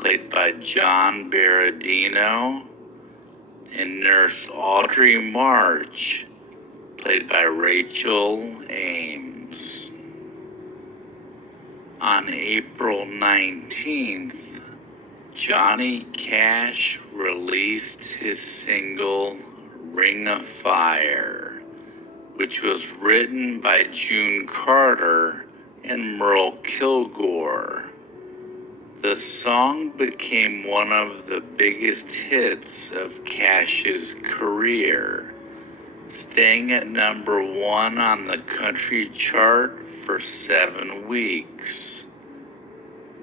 played by John Berardino, and Nurse Audrey March, played by Rachel Ames. On April 19th, Johnny Cash released his single Ring of Fire, which was written by June Carter and Merle Kilgore. The song became one of the biggest hits of Cash's career, staying at number 1 on the country chart for 7 weeks.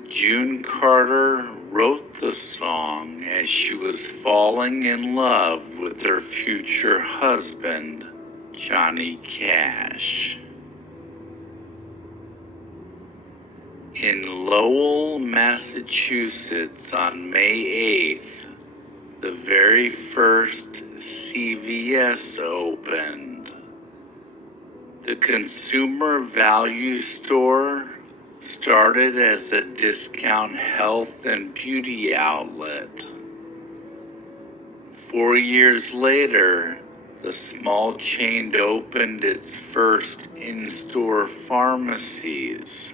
June Carter wrote the song as she was falling in love with her future husband, Johnny Cash. In Lowell, Massachusetts on May 8th, the very first CVS opened. The Consumer Value Store started as a discount health and beauty outlet. 4 years later, the small chain opened its first in-store pharmacies,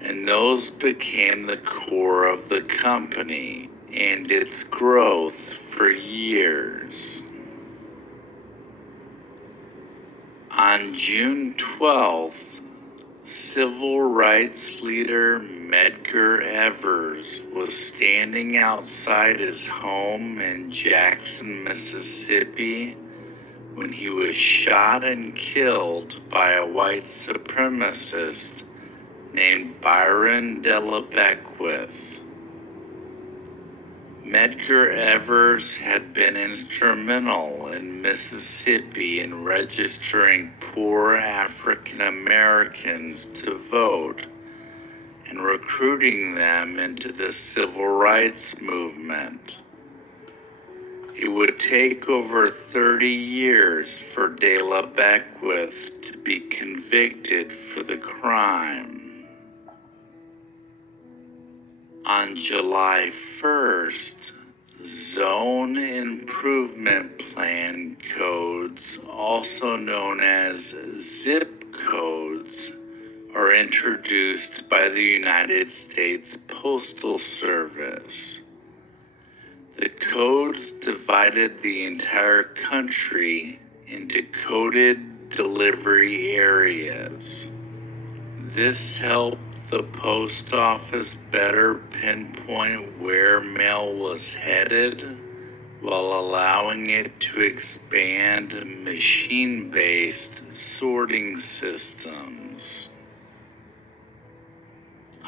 and those became the core of the company and its growth for years. On June 12th, civil rights leader Medgar Evers was standing outside his home in Jackson, Mississippi, when he was shot and killed by a white supremacist named Byron Della Beckwith. Medgar Evers had been instrumental in Mississippi in registering poor African Americans to vote and recruiting them into the civil rights movement. It would take over 30 years for Della Beckwith to be convicted for the crime. On July 1st, Zone Improvement Plan codes, also known as zip codes, are introduced by the United States Postal Service. The codes divided the entire country into coded delivery areas. This helped the post office better pinpoint where mail was headed, while allowing it to expand machine-based sorting systems.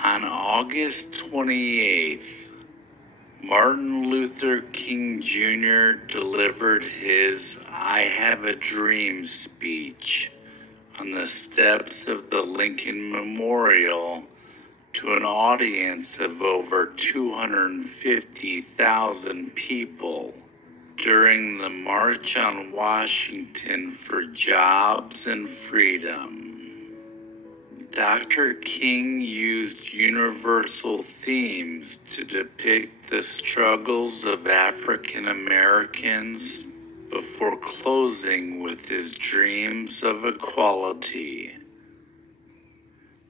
On August 28th, Martin Luther King Jr. delivered his I Have a Dream speech on the steps of the Lincoln Memorial to an audience of over 250,000 people during the March on Washington for Jobs and Freedom. Dr. King used universal themes to depict the struggles of African Americans before closing with his dreams of equality.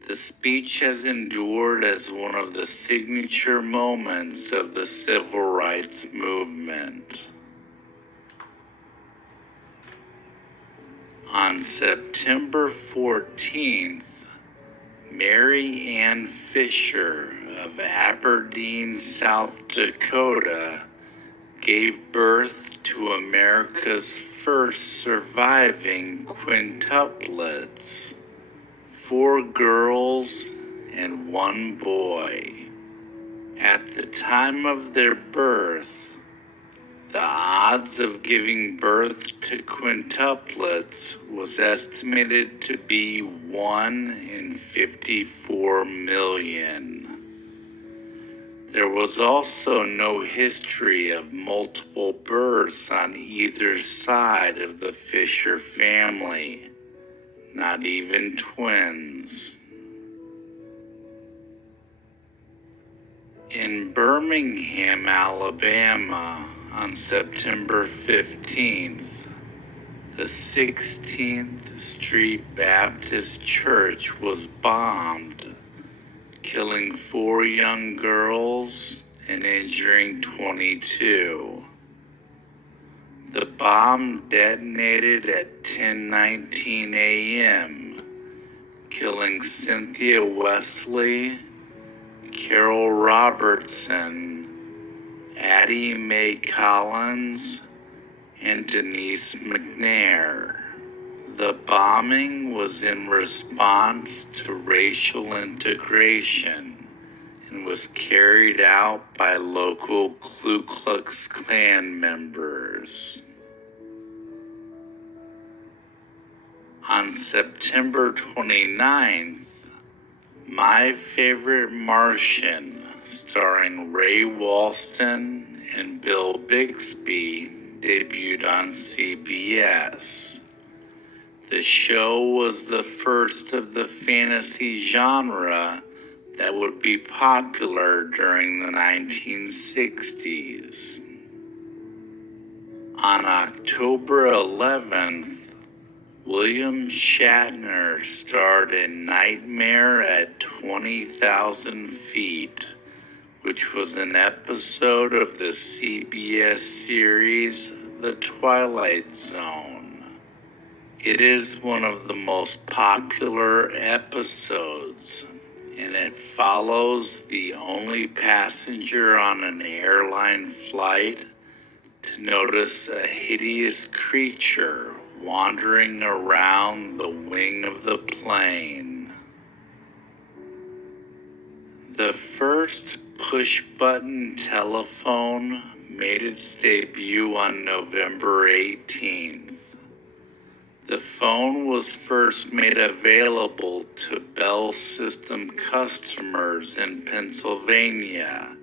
The speech has endured as one of the signature moments of the civil rights movement. On September 14th, Mary Ann Fisher of Aberdeen, South Dakota, gave birth to America's first surviving quintuplets, 4 girls and 1 boy. At the time of their birth, the odds of giving birth to quintuplets was estimated to be 1 in 54 million. There was also no history of multiple births on either side of the Fisher family, not even twins. In Birmingham, Alabama, on September 15th, the 16th Street Baptist Church was bombed, killing 4 young girls and injuring 22. The bomb detonated at 10:19 a.m., killing Cynthia Wesley, Carol Robertson, Addie Mae Collins, and Denise McNair. The bombing was in response to racial integration and was carried out by local Ku Klux Klan members. On September 29th, My Favorite Martian, starring Ray Walston and Bill Bixby, debuted on CBS. The show was the first of the fantasy genre that would be popular during the 1960s. On October 11th, William Shatner starred in Nightmare at 20,000 Feet, which was an episode of the CBS series The Twilight Zone. It is one of the most popular episodes, and it follows the only passenger on an airline flight to notice a hideous creature wandering around the wing of the plane. The first push-button telephone made its debut on November 18th. The phone was first made available to Bell System customers in Pennsylvania,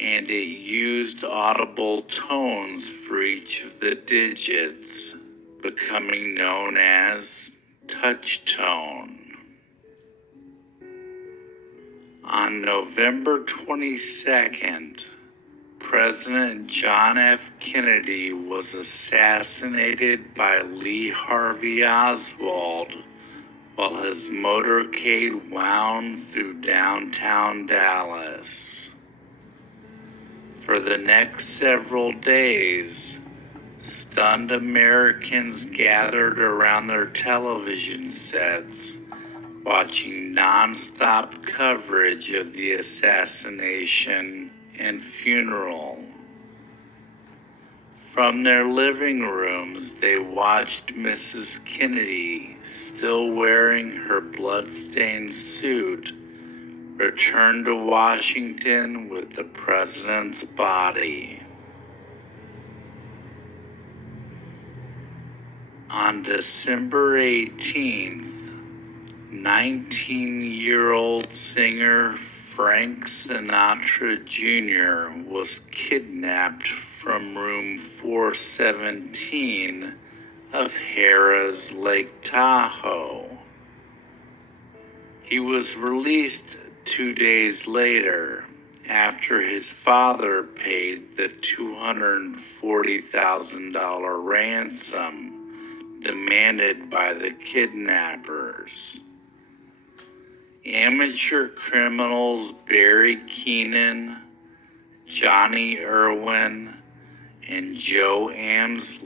and it used audible tones for each of the digits, becoming known as Touchtone. On November 22nd, President John F. Kennedy was assassinated by Lee Harvey Oswald while his motorcade wound through downtown Dallas. For the next several days, stunned Americans gathered around their television sets, watching non-stop coverage of the assassination and funeral. From their living rooms, they watched Mrs. Kennedy, still wearing her blood-stained suit, return to Washington with the president's body. On December 18th, 19-year-old singer Frank Sinatra Jr. was kidnapped from room 417 of Harrah's Lake Tahoe. He was released 2 days later after his father paid the $240,000 ransom demanded by the kidnappers. Amateur criminals Barry Keenan, Johnny Irwin, and Joe Amsler